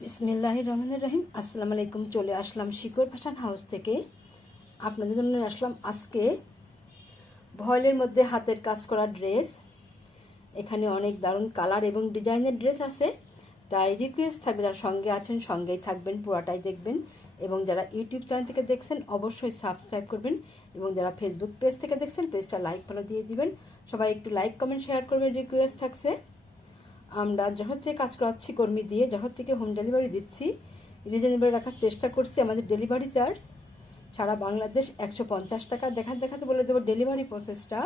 বিসমিল্লাহির রহমানির রহিম। আসসালামু আলাইকুম। চলে আসলাম শিকর ফ্যাশন হাউস থেকে। আপনাদের জন্য আসলাম আজকে ভয়েলের মধ্যে হাতের কাজ করা ড্রেস। এখানে অনেক দারুণ কালার এবং ডিজাইনের ড্রেস আছে, তাই রিকোয়েস্ট থাকবে যারা সঙ্গে আছেন সঙ্গেই থাকবেন, পুরাটাই দেখবেন। এবং যারা ইউটিউব চ্যানেল থেকে দেখছেন অবশ্যই সাবস্ক্রাইব করবেন, এবং যারা ফেসবুক পেজ থেকে দেখছেন পেজটা লাইক ফলো দিয়ে দিবেন। সবাই একটু লাইক কমেন্ট শেয়ার করবেন, রিকোয়েস্ট থাকছে। আমরা জহর থেকে কাজ করাচ্ছি কর্মী দিয়ে, জহর থেকে হোম ডেলিভারি দিচ্ছি, রিজনেবল রাখার চেষ্টা করছি। আমাদের ডেলিভারি চার্জ সারা বাংলাদেশ 150 টাকা। দেখাতে বলে দেবো ডেলিভারি প্রসেসটা।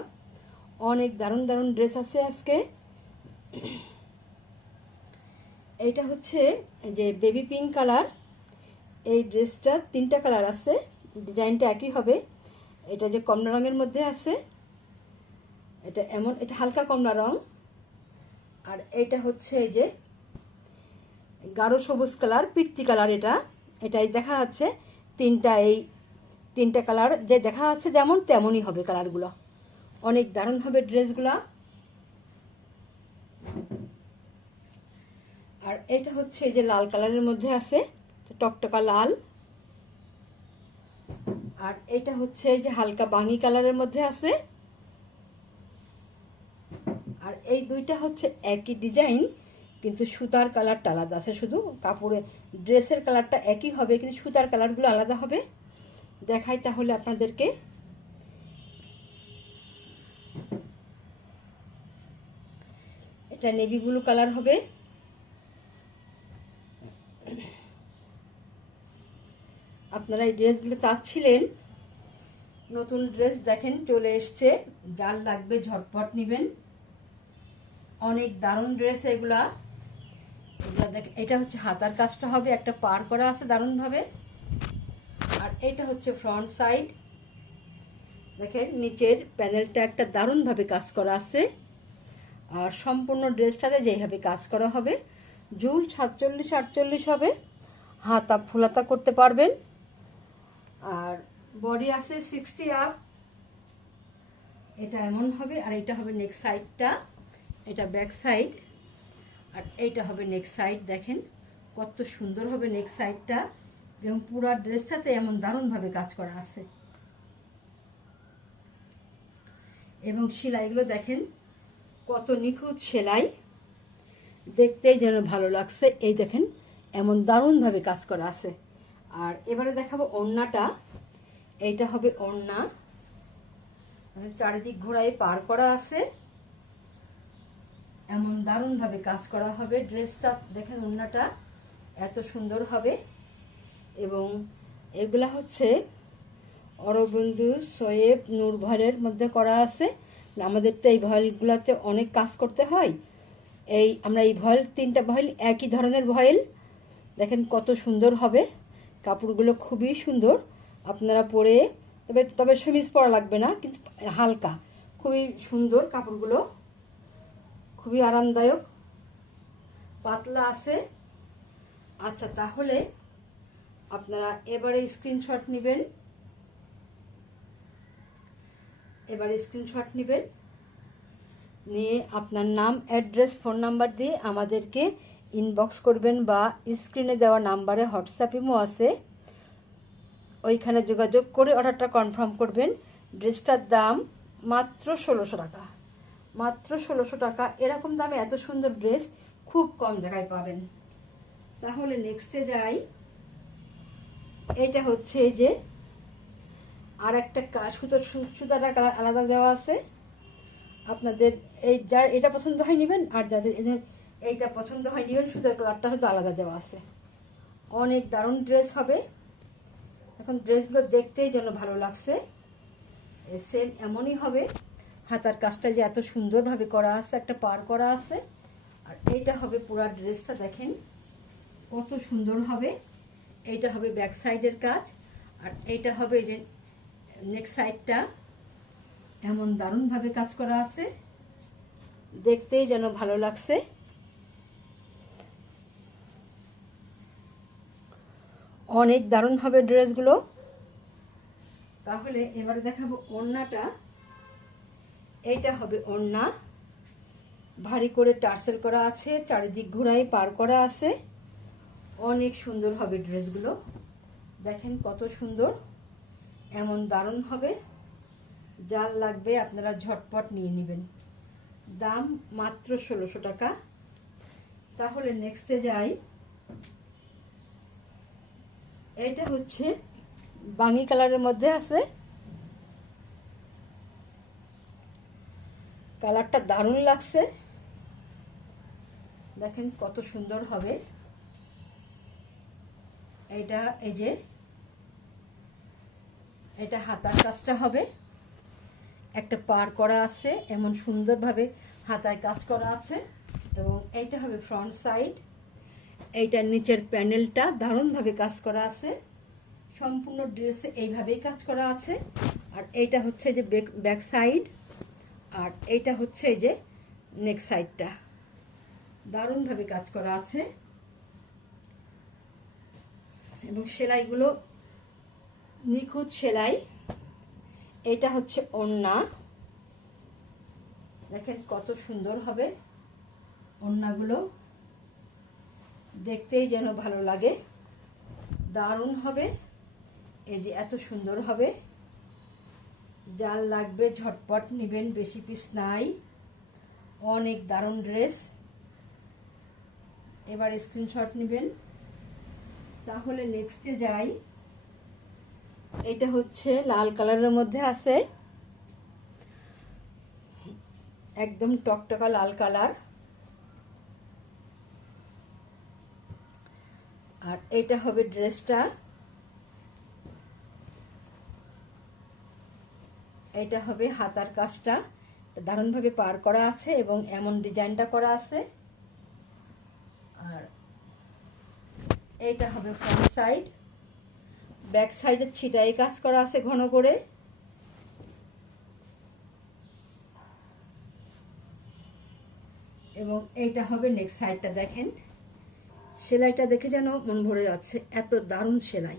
অনেক দারুণ দারুণ ড্রেস আছে আজকে। এইটা হচ্ছে যে বেবি পিঙ্ক কালার। এই ড্রেসটা 3টা কালার আছে, ডিজাইনটা একই হবে। এটা যে কমলা রঙের মধ্যে আছে, এটা হালকা কমলা রং। আর এইটা হচ্ছে এই যে গাঢ় সবুজ কালার, পিত্তি কালার। এটাই দেখা যাচ্ছে তিনটা কালার যে দেখা যাচ্ছে যেমন তেমনই হবে কালারগুলো। অনেক দারুণ হবে ড্রেসগুলা। আর এটা হচ্ছে এই যে লাল কালারের মধ্যে আছে, টকটকা লাল। আর এটা হচ্ছে এই যে হালকা বাঙ্গি কালারের মধ্যে আছে। আর এই দুইটা হচ্ছে একই ডিজাইন, কিন্তু সুতার কালারটা আলাদা আছে। শুধু কাপড়ে ড্রেসের কালারটা একই হবে, কিন্তু সুতার কালারগুলো আলাদা হবে। দেখাই তাহলে আপনাদেরকে। এটা নেভি ব্লু কালার হবে। আপনারা এই ড্রেসগুলো চাচ্ছিলেন, নতুন ড্রেস দেখেন চলে এসছে। যার লাগবে ঝটপট নেবেন। অনেক দারুণ ড্রেস এগুলা। এটা হচ্ছে হাতার কাজটা হবে, একটা পার করা আছে দারুণভাবে। আর এটা হচ্ছে ফ্রন্ট সাইড, দেখেন নিচের প্যানেলটা একটা দারুণভাবে কাজ করা আছে। আর সম্পূর্ণ ড্রেসটাতে যেইভাবে কাজ করা হবে, ঝুল 47-48 হবে। হাতা ফুলাতা করতে পারবেন। আর বডি আছে 60 আপ। এটা এমন হবে। আর এটা হবে নেক সাইডটা, এটা ব্যাক সাইড। আর এইটা হবে নেক সাইড। দেখেন কত সুন্দর হবে নেক সাইডটা, এবং পুরো ড্রেসটাতে এমন দারুণভাবে কাজ করা আছে। এবং সেলাইগুলো দেখেন কত নিখুঁত সেলাই, দেখতেই যেন ভালো লাগছে। এই দেখেন এমন দারুণভাবে কাজ করা আছে। আর এবারে দেখাবো ওড়নাটা। এইটা হবে ওড়না, চারিদিক ঘোড়ায় পার করা আছে, এমন দারুণভাবে কাজ করা হবে। ড্রেসটা দেখেন, ওড়নাটা এত সুন্দর হবে। এবং এগুলা হচ্ছে অরবিন্দু সোয়েব নূর ভয়েলের মধ্যে করা আছে। আমাদের তো এই ভয়েলগুলোতে অনেক কাজ করতে হয়। আমরা এই ভয়েল 3টা ভয়েল একই ধরনের ভয়েল। দেখেন কত সুন্দর হবে, কাপড়গুলো খুবই সুন্দর। আপনারা পরে তবে সেমিজ পরা লাগবে না, কিন্তু হালকা খুবই সুন্দর কাপড়গুলো, খুবই আরামদায়ক, পাতলা আছে। আচ্ছা, তাহলে আপনারা এবারে স্ক্রিনশট নেবেন। নিয়ে আপনার নাম, অ্যাড্রেস, ফোন নাম্বার দিয়ে আমাদেরকে ইনবক্স করবেন, বা স্ক্রিনে দেওয়া নাম্বারে হোয়াটসঅ্যাপ ইমো আছে, ওইখানে যোগাযোগ করে অর্ডারটা কনফার্ম করবেন। ড্রেসটার দাম মাত্র 1600 টাকা। মাত্র 1600 টাকা। এরকম দামে এত সুন্দর ড্রেস খুব কম জায়গায় পাবেন। তাহলে নেক্সটে যাই। এটা হচ্ছে এই যে আর একটা সুতাটা কালার আলাদা দেওয়া আছে। আপনাদের যার এটা পছন্দ হয় নেবেন, আর যাদের এইটা পছন্দ হয় নেবেন। সুতার কালারটা হয়তো আলাদা দেওয়া আছে। অনেক দারুণ ড্রেস হবে। এখন ড্রেসগুলো দেখতেই যেন ভালো লাগছে। সেম এমনই হবে। হাতার কাজটা যে এত সুন্দরভাবে করা আছে, একটা পার করা আছে। আর এইটা হবে পুরো ড্রেসটা, দেখেন কত সুন্দর হবে। এইটা হবে ব্যাক সাইডের কাজ। আর এইটা হবে যে নেক সাইডটা, এমন দারুণভাবে কাজ করা আছে, দেখতেই যেন ভালো লাগছে। অনেক দারুণ হবে ড্রেসগুলো। তাহলে এবারে দেখাবো ওড়নাটা। এইটা হবে ওড়না, ভারী করে টার্সেল করা আছে, চারিদিক ঘোড়ায় পার করা আছে। অনেক সুন্দর হবে ড্রেসগুলো, দেখেন কত সুন্দর, এমন দারুণ হবে। যার লাগবে আপনারা ঝটপট নিয়ে নেবেন, দাম মাত্র 1600 টাকা। তাহলে নেক্সটে যাই। এটা হচ্ছে বাঙ্গি কালারের মধ্যে আছে, কালারটা দারুণ লাগছে, দেখেন কত সুন্দর হবে। এটা এই যে এটা হাতার কাজটা হবে, একটা পার করা আছে, এমন সুন্দরভাবে হাতায় কাজ করা আছে। এবং এইটা হবে ফ্রন্ট সাইড, এইটার নিচের প্যানেলটা দারুণভাবে কাজ করা আছে, সম্পূর্ণ ড্রেসে এইভাবেই কাজ করা আছে। আর এইটা হচ্ছে যে ব্যাক সাইড, আর এইটা হচ্ছে এই যে নেক সাইডটা, দারুণভাবে কাজ করা আছে। এবং সেলাইগুলো নিখুঁত সেলাই। এটা হচ্ছে ওড়না, দেখেন কত সুন্দর হবে ওড়নাগুলো, দেখতেই যেন ভালো লাগে, দারুণ হবে। এই যে এত সুন্দর হবে, যার লাগবে ঝটপট নেবেন, বেশি পিস নাই, অনেক দারুণ ড্রেস। এবার স্ক্রিনশট নেবেন। তাহলে নেক্সটে যাই। এটা হচ্ছে লাল কালারের মধ্যে আছে, একদম টকটকা লাল কালার। আর এটা হবে ড্রেসটা, এটা হবে হাতার কাজটা, দারুণভাবে পার করা আছে এবং এমন ডিজাইনটা করা আছে। আর এইটা হবে ফ্রন্ট সাইড, ব্যাক সাইডের ছিটাই কাজ করা আছে ঘন করে। এবং এইটা হবে নেক সাইডটা, দেখেন সেলাইটা দেখে যেন মন ভরে যাচ্ছে, এত দারুণ সেলাই,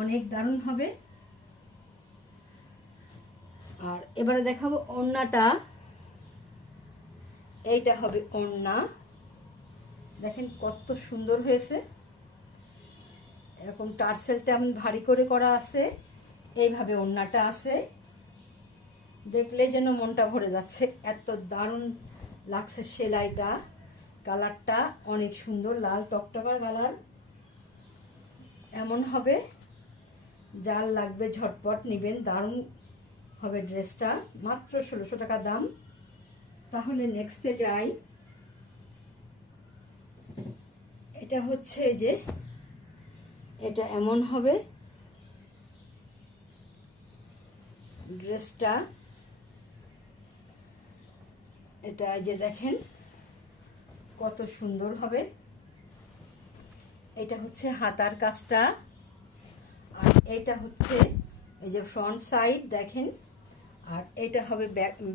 অনেক দারুণ হবে। আর এবারে দেখাবো ওড়নাটা, এইটা হবে ওড়না, দেখেন কত সুন্দর হয়েছে, এরকম টার্সেলটা আমি ভারী করে করা আছে, এইভাবে ওড়নাটা আছে, দেখলে যেন মনটা ভরে যাচ্ছে, এত দারুণ লাগছে সেলাইটা। কালারটা অনেক সুন্দর, লাল টকটকার কালার, এমন হবে। যার লাগবে ঝটপট নেবেন, দারুণ হবে ড্রেসটা, মাত্র 1600 টাকা দাম। তাহলে নেক্সটে যাই। এটা হচ্ছে যে এটা এমন হবে ড্রেসটা, এটা যে দেখেন কত সুন্দর হবে। এটা হচ্ছে হাতার কাজটা, আর এটা হচ্ছে এই যে ফ্রন্ট সাইড দেখেন, আর এটা হবে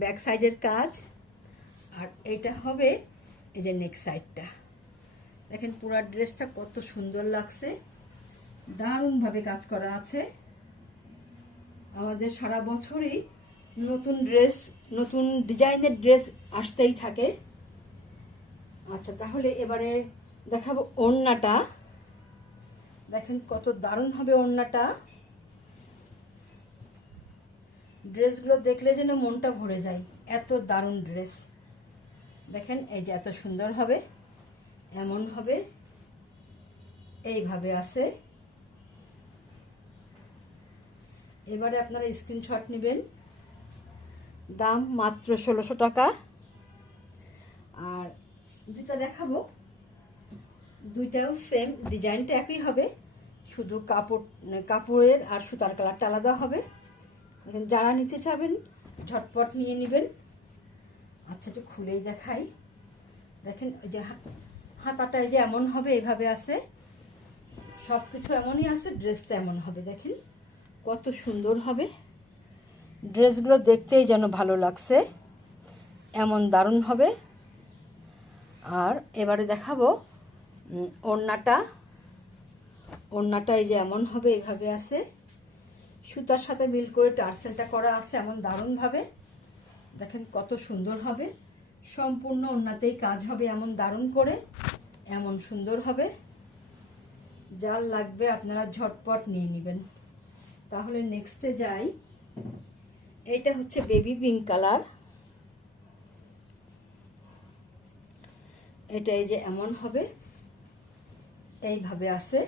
ব্যাক সাইডের কাজ, আর এটা হবে এই যে নেক সাইডটা, দেখেন পুরো ড্রেসটা কত সুন্দর লাগছে, দারুণভাবে কাজ করা আছে। আমাদের সারা বছরই নতুন ড্রেস, নতুন ডিজাইনের ড্রেস আসতেই থাকে। আচ্ছা, তাহলে এবারে দেখাবো ওড়নাটা, দেখেন কত দারুণ হবে ওড়নাটা, ড্রেসগুলো দেখলে যেন মনটা ভরে যায়, এত দারুণ ড্রেস। দেখেন এই যে এত সুন্দর হবে, এমন হবে, এইভাবে আছে। এবারে আপনারা স্ক্রিনশট নেবেন, দাম মাত্র 1600 টাকা। আর দুইটা দেখাবো, দুইটাও সেম, ডিজাইনটা একই হবে, শুধু কাপড়ের আর সুতার কালারটা আলাদা হবে। যারা নিতে চাবেন ঝটপট নিয়ে নেবেন। আচ্ছা, একটু খুলেই দেখাই, দেখেন ওই যে হাতাটা এই যে এমন হবে, এইভাবে আছে, সব কিছু এমনই আছে, ড্রেসটা এমন হবে, দেখেন কত সুন্দর হবে। ড্রেসগুলো দেখতেই যেন ভালো লাগছে, এমন দারুণ হবে। আর এবারে দেখাবো ওড়নাটা, ওড়নাটা এই যে এমন হবে, এইভাবে আছে, সুতার সাথে মিল করে টার্সেলটা করা আছে এমন দারুণভাবে, দেখেন কত সুন্দর হবে, সম্পূর্ণ ওড়নাতেই কাজ হবে এমন দারুণ করে, এমন সুন্দর হবে। যার লাগবে আপনারা ঝটপট নিয়ে নেবেন। তাহলে নেক্সটে যাই। এইটা হচ্ছে বেবি পিঙ্ক কালার। এটা এই যে এমন হবে, এইভাবে আছে।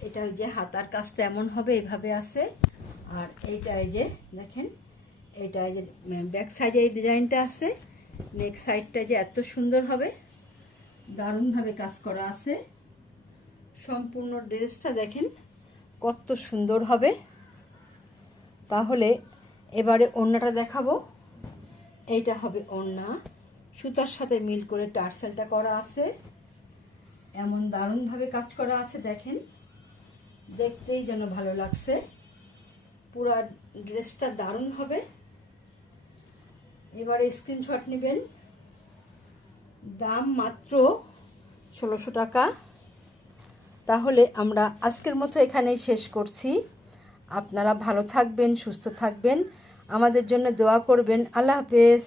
এটা যে হাতার কাজটা এমন হবে, এইভাবে আছে। আর এইটা এই যে দেখেন, এইটা এই যে ব্যাক সাইডে এই ডিজাইনটা আছে। নেক সাইডটা যে এত সুন্দর হবে, দারুণভাবে কাজ করা আছে। সম্পূর্ণ ড্রেসটা দেখেন কত সুন্দর হবে। তাহলে এবারে ওড়নাটা দেখাবো। এইটা হবে ওড়না, সুতার সাথে মিল করে টার্সেলটা করা আছে। এমন দারুণভাবে কাজ করা আছে, দেখেন দেখতেই যেন ভালো লাগছে। পুরো ড্রেসটা দারুণ হবে। এবারে স্ক্রিনশট নেবেন। দাম মাত্র 1600 টাকা। তাহলে আমরা আজকের মতো এখানেই শেষ করছি। আপনারা ভালো থাকবেন, সুস্থ থাকবেন, আমাদের জন্য দোয়া করবেন। আল্লাহ হাফেজ।